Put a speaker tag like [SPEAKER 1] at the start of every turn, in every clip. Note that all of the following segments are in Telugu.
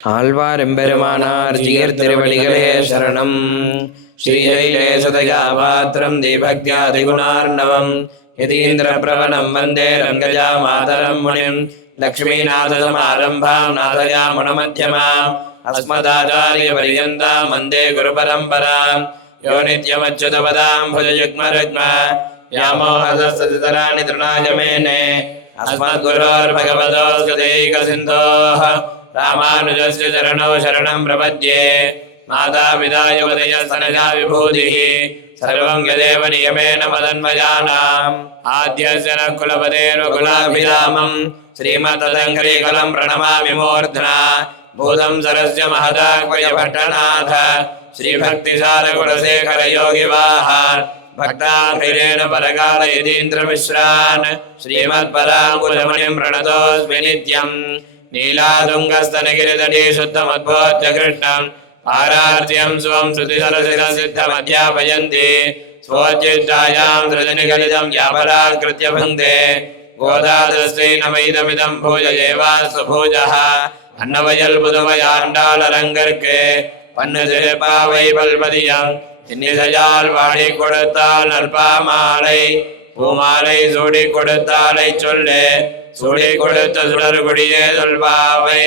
[SPEAKER 1] ஆழ்வாரெம்பெருமானார் ஜிகர் திருவடிகளே சரணம் ஸ்ரீஜைலேசதயாபாத்திரம் தீபக்யாதிகுணார்ணவம். யதீந்திர பிரபலம் வந்தே ரங்கஜா மாதரம் முனிம். லக்ஷ்மீநாதமாரம்பாம் நாதயா முனமத்தியமாம் அஸ்மதாச்சாரிய பரியந்தாம் வந்தே குரு பரம்பராம் யோ நித்யமச்சுதபதாம் புஜயுக்மருக்ம. யாமோஹதசதிதராணி திருநாயமேனே அஸ்மத்குரோர் பகவதோ ஸ்கதேக சிந்தோஹ रामानुजस्य चरणौ शरणं प्रपद्ये मातापिता युवदयस्तनजा विभूतिः सर्वं यदेव नियमेन मदन्मयानाम् आद्यस्य न कुलपतेर्वकुलाभिरामम् श्रीमतदङ्घ्रीकलं प्रणमामि मूर्ध्ना भूतं सरस्य महदाग्वयभट्टनाथ श्रीभक्तिसारकुलशेखर योगिवाहान् भक्ताभिरेण परकाल यतीन्द्रमिश्रान् श्रीमत्पराङ्कुलमणिं प्रणतोऽस्मि नित्यम् नीलादुङ्गस्तनगिरितटी शुद्धमद्भोज्य कृष्णम् पारार्त्यं स्वं श्रुतिसरसिरसिद्धमध्यापयन्ति स्वोच्चिष्टायां सृजनिगलितं व्यापराकृत्य भङ्गे गोदादस्यै नमैदमिदं भूज एवास्तु भूजः அன்னவயல் புதுவையாண்டாள் அரங்கற்கு பன்னு திருப்பாவை பல்பதியம் இன்னிசையால் வாடி கொடுத்தால் நற்பாமாலை பூமாலை சூடி கொடுத்தாலை சொல்லு சூடி கொடுத்த சுடர்குடியே சொல்வாவை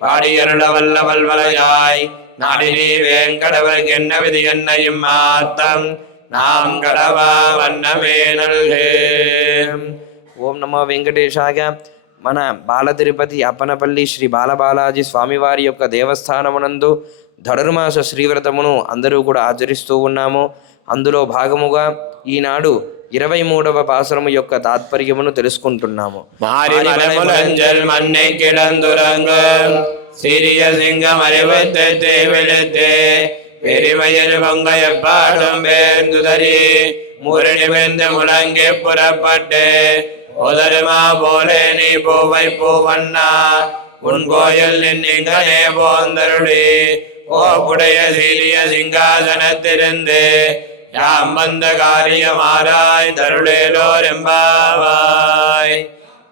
[SPEAKER 1] பாடியருள வல்ல வல்வலையாய் நாடினி வேங்கடவர் என்ன விதி என்னையும் மாத்தம் நாம் கடவா வண்ணமே நல்கே ఓం నమో వెంకటేశాయ మన బాల తిరుపతి అప్పనపల్లి శ్రీ బాలబాలాజీ స్వామివారి యొక్క దేవస్థానమునందు ధనుర్మాస శ్రీవ్రతమును అందరూ కూడా ఆచరిస్తూ ఉన్నాము అందులో భాగముగా ఈనాడు ఇరవై మూడవ పాసరము యొక్క తాత్పర్యమును తెలుసుకుంటున్నాము
[SPEAKER 2] மாரிமலமுலஞ்சல் மண்ணை கிடந்துறங்கு சிறிய சிங்கம் அறிவத்தை விழுத்து பெருமையில் பொங்க எப்பாடும் வேந்துதறி முரணி வெந்து முழங்கி புறப்பட்டு உதருமா போலே நீ பூவை பூவண்ணா உன் கோயில் நின்னிங்கனே போந்தருளி கோப்புடைய சீரிய சிங்காசனத்திருந்து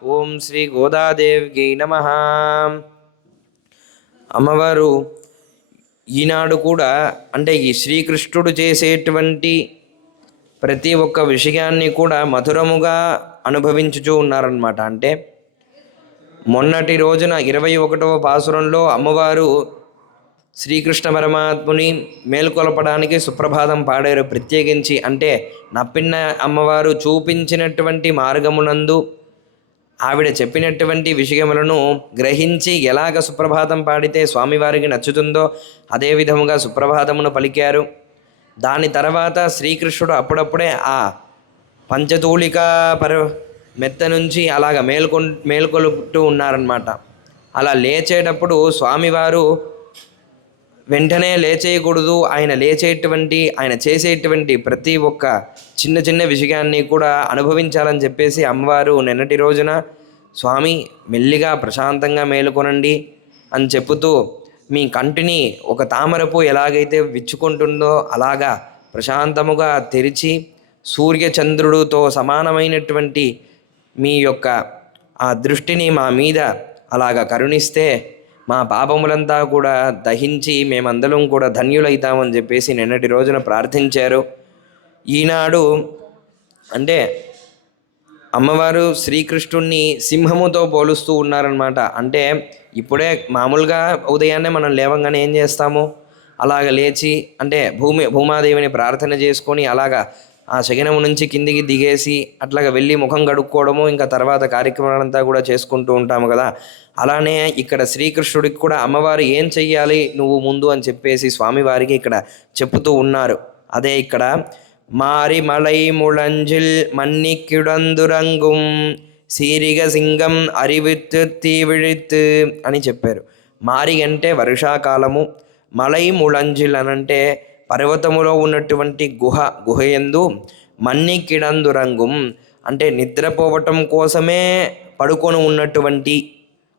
[SPEAKER 1] ఓం శ్రీ గోదాదేవ్ గై నమ అమ్మవారు ఈనాడు కూడా అంటే ఈ శ్రీకృష్ణుడు చేసేటువంటి ప్రతి ఒక్క విషయాన్ని కూడా మధురముగా అనుభవించుచూ ఉన్నారనమాట అంటే మొన్నటి రోజున ఇరవై ఒకటవ పాసురంలో అమ్మవారు శ్రీకృష్ణ పరమాత్ముని మేల్కొలపడానికి సుప్రభాతం పాడారు. ప్రత్యేకించి అంటే నప్పిన్న అమ్మవారు చూపించినటువంటి మార్గమునందు ఆవిడ చెప్పినటువంటి విషయములను గ్రహించి ఎలాగ సుప్రభాతం పాడితే స్వామివారికి నచ్చుతుందో అదే విధముగా సుప్రభాతమును పలికారు. దాని తర్వాత శ్రీకృష్ణుడు అప్పుడప్పుడే ఆ పంచతూళికా పర మెత్త నుంచి అలాగ మేల్కొ మేల్కొలుపుతూ ఉన్నారనమాట అలా లేచేటప్పుడు స్వామివారు వెంటనే లేచేయకూడదు. ఆయన లేచేటువంటి ఆయన చేసేటువంటి ప్రతి ఒక్క చిన్న చిన్న విషయాన్ని కూడా అనుభవించాలని చెప్పేసి అమ్మవారు నిన్నటి రోజున స్వామి మెల్లిగా ప్రశాంతంగా మేలుకొనండి అని చెప్పుతూ మీ కంటిని ఒక తామరపు ఎలాగైతే విచ్చుకుంటుందో అలాగా ప్రశాంతముగా తెరిచి సూర్యచంద్రుడితో సమానమైనటువంటి మీ యొక్క ఆ దృష్టిని మా మీద అలాగా కరుణిస్తే మా పాపములంతా కూడా దహించి మేమందరం కూడా ధన్యులైతామని చెప్పేసి నిన్నటి రోజున ప్రార్థించారు. ఈనాడు అంటే అమ్మవారు శ్రీకృష్ణుణ్ణి సింహముతో పోలుస్తూ ఉన్నారనమాట అంటే ఇప్పుడే మామూలుగా ఉదయాన్నే మనం లేవంగానే ఏం చేస్తాము? అలాగ లేచి అంటే భూమి భూమాదేవిని ప్రార్థన చేసుకొని అలాగా ఆ శగనము నుంచి కిందికి దిగేసి అట్లాగా వెళ్ళి ముఖం కడుక్కోవడము ఇంకా తర్వాత కార్యక్రమాలంతా కూడా చేసుకుంటూ ఉంటాము కదా. అలానే ఇక్కడ శ్రీకృష్ణుడికి కూడా అమ్మవారు ఏం చెయ్యాలి నువ్వు ముందు అని చెప్పేసి స్వామివారికి ఇక్కడ చెప్పుతూ ఉన్నారు. అదే ఇక్కడ మారి మలై ముళంజిల్ మన్నికిడందురంగుం సీరిగ సింగం అరివిత్తు తీవిడిత్తు అని చెప్పారు. మారి అంటే వర్షాకాలము మలై ముళంజిల్ అనంటే పర్వతములో ఉన్నటువంటి గుహ గుహయందు రంగుం. అంటే నిద్రపోవటం కోసమే పడుకొని ఉన్నటువంటి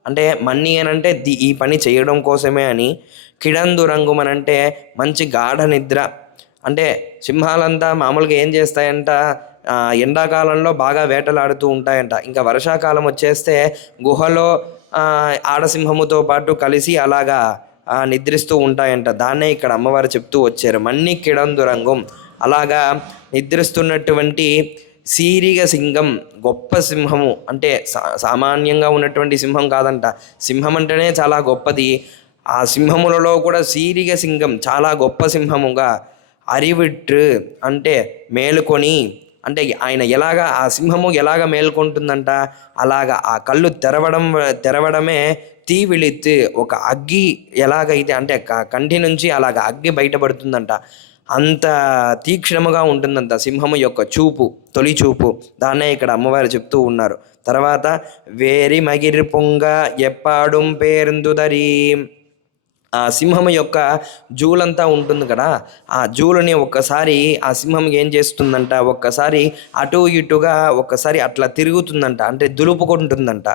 [SPEAKER 1] అంటే మన్ని అని అంటే ది- ఈ పని చేయడం కోసమే అని కిడందురంగుం అని అంటే మంచి గాఢ నిద్ర. అంటే సింహాలంతా మామూలుగా ఏం చేస్తాయంట? ఎండాకాలంలో బాగా వేటలాడుతూ ఉంటాయంట. ఇంకా వర్షాకాలం వచ్చేస్తే గుహలో ఆడసింహముతో పాటు కలిసి అలాగా నిద్రిస్తూ ఉంటాయంట. దాన్నే ఇక్కడ అమ్మవారు చెప్తూ వచ్చారు. మన్ని కిడందురంగం. అలాగా నిద్రిస్తున్నటువంటి సీరిగ సింహం గొప్ప సింహము అంటే సా సామాన్యంగా ఉన్నటువంటి సింహం కాదంట. సింహం అంటేనే చాలా గొప్పది. ఆ సింహములలో కూడా సీరిగ సింహం చాలా గొప్ప సింహముగా అరివిట్రు అంటే మేలుకొని అంటే ఆయన ఎలాగా ఆ సింహము ఎలాగ మేల్కొంటుందంట? అలాగా ఆ కళ్ళు తెరవడం తెరవడమే తీ వెళితే ఒక అగ్గి ఎలాగైతే అంటే కంటి నుంచి అలాగ అగ్గి బయటపడుతుందంట. అంత తీక్షణముగా ఉంటుందంట సింహము యొక్క చూపు తొలి చూపు. దాన్నే ఇక్కడ అమ్మవారు చెప్తూ ఉన్నారు. తర్వాత వేరి మగిరి పొంగ ఎప్పాడుం పేరుందుదరీ ఆ సింహం యొక్క జూలంతా ఉంటుంది కదా ఆ జూలుని ఒక్కసారి ఆ సింహం ఏం చేస్తుందంట ఒక్కసారి అటు ఇటుగా ఒక్కసారి అట్లా తిరుగుతుందంట అంటే దులుపుకుంటుందంట.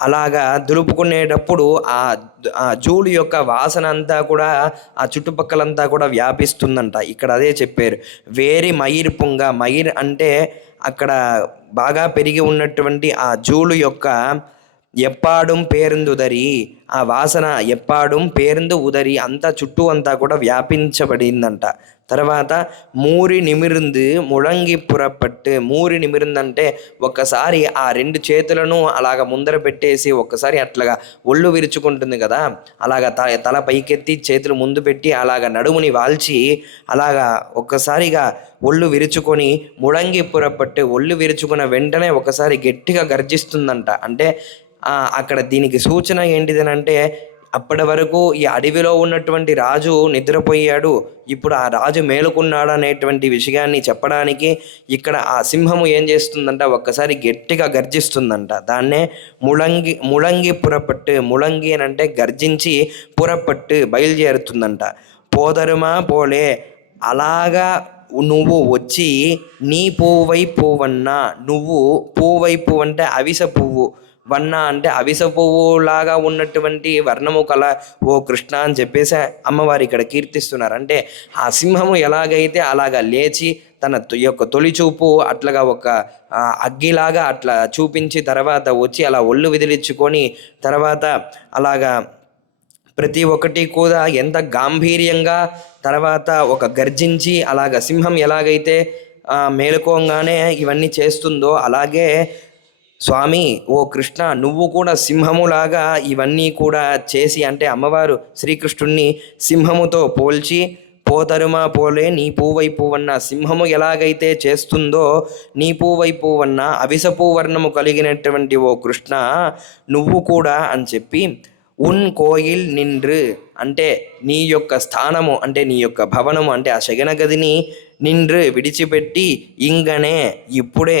[SPEAKER 1] అలాగా దులుపుకునేటప్పుడు ఆ ఆ జూలు యొక్క వాసన అంతా కూడా ఆ చుట్టుపక్కలంతా కూడా వ్యాపిస్తుందంట. ఇక్కడ అదే చెప్పారు. వేరి మయిర్ పొంగ మయిర్ అంటే అక్కడ బాగా పెరిగి ఉన్నటువంటి ఆ జూలు యొక్క ఎప్పాడుం పేరుందు ఉదరి ఆ వాసన ఎప్పాడుం పేరుందు ఉదరి అంతా చుట్టూ అంతా కూడా వ్యాపించబడిందంట. తర్వాత మూరి నిమిరింది ముళంగి పురపట్టు మూరి నిమిరిందంటే ఒక్కసారి ఆ రెండు చేతులను అలాగ ముందర పెట్టేసి ఒక్కసారి అట్లాగా ఒళ్ళు విరుచుకుంటుంది కదా అలాగ త తల పైకెత్తి చేతులు ముందు పెట్టి అలాగ నడుముని వాల్చి అలాగా ఒక్కసారిగా ఒళ్ళు విరుచుకొని ముడంగి పురపట్టు ఒళ్ళు విరుచుకున్న వెంటనే ఒకసారి గట్టిగా గర్జిస్తుందంట. అంటే అక్కడ దీనికి సూచన ఏంటిదనంటే అప్పటి వరకు ఈ అడవిలో ఉన్నటువంటి రాజు నిద్రపోయాడు. ఇప్పుడు ఆ రాజు మేలుకున్నాడు అనేటువంటి విషయాన్ని చెప్పడానికి ఇక్కడ ఆ సింహము ఏం చేస్తుందంట ఒక్కసారి గట్టిగా గర్జిస్తుందంట. దాన్నే ముళంగి ముళంగి పురపట్టు ముళంగి అని అంటే గర్జించి పురపట్టు బయలుదేరుతుందంట. పోదరుమా పోలే అలాగా నువ్వు వచ్చి నీ పువ్వై పువ్వన్నా నువ్వు పువ్వై పువ్వు అంటే అవిస పువ్వు వర్ణ అంటే అవిస పువ్వులాగా ఉన్నటువంటి వర్ణము కల ఓ కృష్ణ అని చెప్పేసి అమ్మవారు ఇక్కడ కీర్తిస్తున్నారు. అంటే ఆ సింహము ఎలాగైతే అలాగా లేచి తన తొ- యొక్క తొలి చూపు అట్లాగా ఒక అగ్గిలాగా అట్లా చూపించి తర్వాత వచ్చి అలా ఒళ్ళు విదిలించుకొని తర్వాత అలాగా ప్రతి ఒక్కటి కూడా ఎంత గాంభీర్యంగా తర్వాత ఒక గర్జించి అలాగ సింహం ఎలాగైతే మేలుకోగానే ఇవన్నీ చేస్తుందో అలాగే స్వామి ఓ కృష్ణ నువ్వు కూడా సింహములాగా ఇవన్నీ కూడా చేసి అంటే అమ్మవారు శ్రీకృష్ణుణ్ణి సింహముతో పోల్చి పోతరుమా పోలే నీ పూవై పువ్వన్న సింహము ఎలాగైతే చేస్తుందో నీ పూవై పువ్వన్న అవిస వర్ణము కలిగినటువంటి ఓ కృష్ణ నువ్వు కూడా అని చెప్పి ఉన్ కోయిల్ నిండ్రు అంటే నీ యొక్క స్థానము అంటే నీ యొక్క భవనము అంటే ఆ శగన గదిని నిండ్రు విడిచిపెట్టి ఇంగనే ఇప్పుడే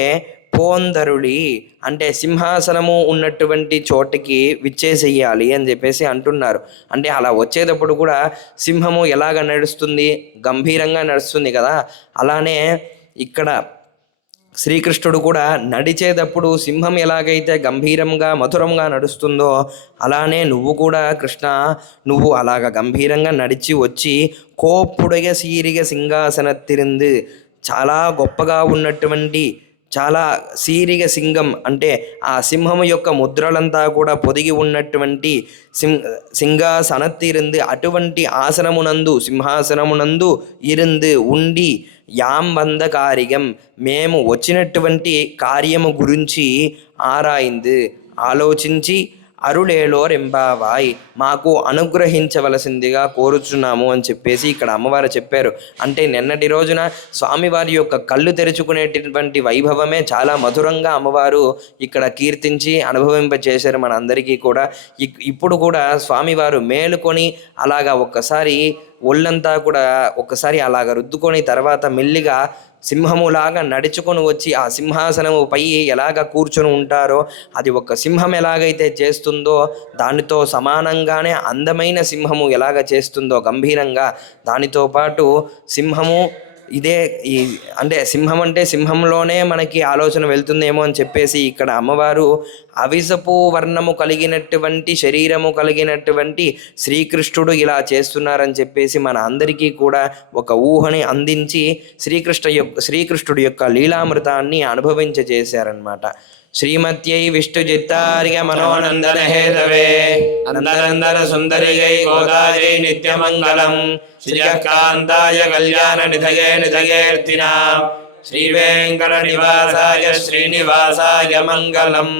[SPEAKER 1] పోందరుడి అంటే సింహాసనము ఉన్నటువంటి చోటికి విచ్చేసేయాలి అని చెప్పేసి అంటున్నారు. అంటే అలా వచ్చేటప్పుడు కూడా సింహము ఎలాగ నడుస్తుంది? గంభీరంగా నడుస్తుంది కదా. అలానే ఇక్కడ శ్రీకృష్ణుడు కూడా నడిచేటప్పుడు సింహం ఎలాగైతే గంభీరంగా మధురంగా నడుస్తుందో అలానే నువ్వు కూడా కృష్ణ నువ్వు అలాగ గంభీరంగా నడిచి వచ్చి కోప్పుడగ సీరిగ సింహాసనత్తిరింది. చాలా గొప్పగా ఉన్నటువంటి చాలా సీరిగ సింగం. అంటే ఆ సింహం యొక్క ముద్రలంతా కూడా పొదిగి ఉన్నటువంటి సింహ సింహాసనత్తిరింది అటువంటి ఆసనమునందు సింహాసనమునందు ఇరింది ఉండి యాం కార్యం మేము వచ్చినటువంటి కార్యము గురించి ఆరాయింది. ఆలోచించి అరుళేలోరెంబావాయ్ మాకు అనుగ్రహించవలసిందిగా కోరుచున్నాము అని చెప్పేసి ఇక్కడ అమ్మవారు చెప్పారు. అంటే నిన్నటి రోజున స్వామివారి యొక్క కళ్ళు తెరుచుకునేటటువంటి వైభవమే చాలా మధురంగా అమ్మవారు ఇక్కడ కీర్తించి అనుభవింపచేశారు మన అందరికీ కూడా. ఇక్- ఇప్పుడు కూడా స్వామివారు మేలుకొని అలాగా ఒక్కసారి ఒళ్ళంతా కూడా ఒక్కసారి అలాగ రుద్దుకొని తర్వాత మెల్లిగా సింహములాగా నడుచుకొని వచ్చి ఆ సింహాసనము పై ఎలాగ కూర్చొని ఉంటారో అది ఒక సింహం ఎలాగైతే చేస్తుందో దానితో సమానంగానే అందమైన సింహము ఎలాగ చేస్తుందో గంభీరంగా దానితో పాటు సింహము ఇదే ఈ అంటే సింహం అంటే సింహంలోనే మనకి ఆలోచన వెళ్తుందేమో అని చెప్పేసి ఇక్కడ అమ్మవారు అవిసపు వర్ణము కలిగినటువంటి శరీరము కలిగినటువంటి శ్రీకృష్ణుడు ఇలా చేస్తున్నారని చెప్పేసి మన అందరికీ కూడా ఒక ఊహని అందించి శ్రీకృష్ణ యొక్క శ్రీకృష్ణుడి యొక్క లీలామృతాన్ని అనుభవించ
[SPEAKER 2] श्रीमत्यै विष्णुजित्तार्य मनोनन्दनहेतवे नन्दनन्दनसुन्दरियै गोदायै नित्यमङ्गलम् श्रियकान्ताय कल्याणनिधये निधयेऽर्थिनाम् श्रीवेङ्कटनिवासाय श्रीनिवासाय मङ्गलम्